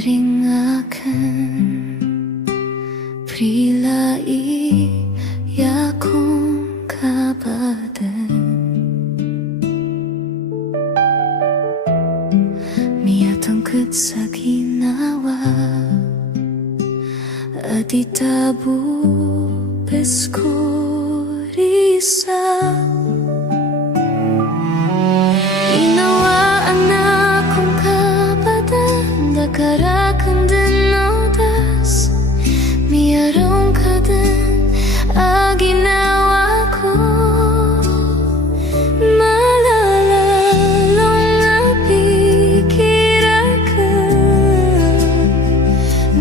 ring akan prilai yakong kabadan miatangkat sa ginawa at itabu peskurisa inawaan akong kabadan dakarakan din odas miarong ka din ginawa ko malalalong napikirakan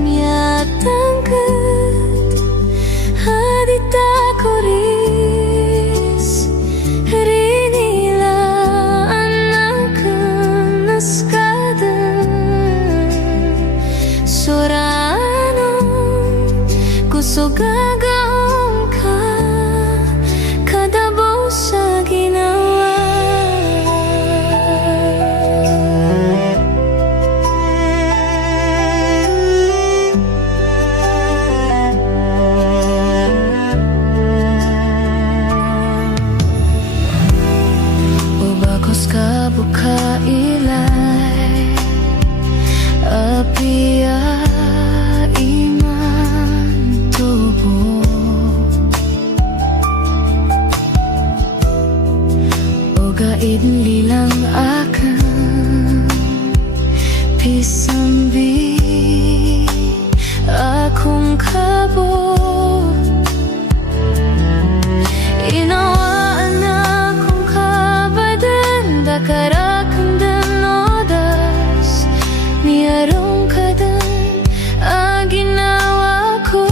miatangkat hadita ko ris rinilaan akan naskadan sorano kusog gagawin ka kadabo sa ginawa o bakos ka buka ilay apia idlilang akan pisambi akong kabo inawaan akong kabadan dakarakan dan odas miarong ka dan ginawa ko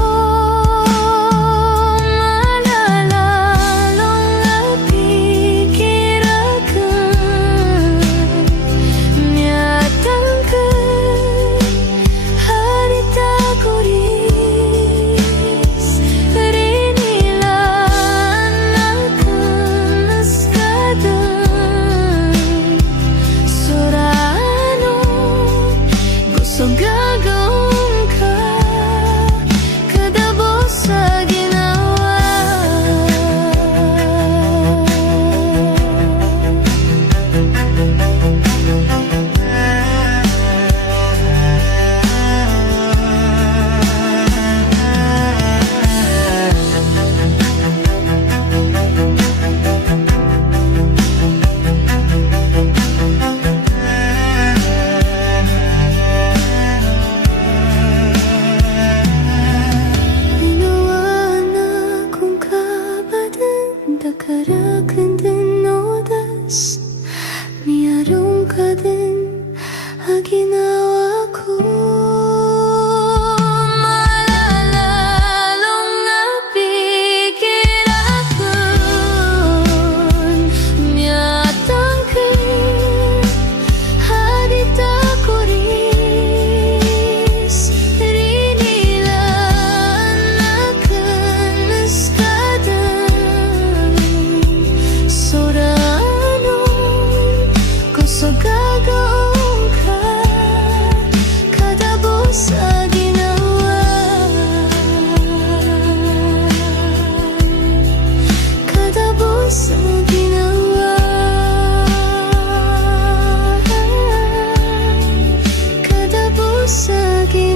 so gagawin ka kadabo sa ginawa dakarakan din odas miarong ka din ginawa ko malalalong napikirakan miatangkat hadita ko ris rinilaan akan naskadan sorano kusog gagawin ka kadabo sa ginawa kadabo sa ginawa kadabo sa ginawa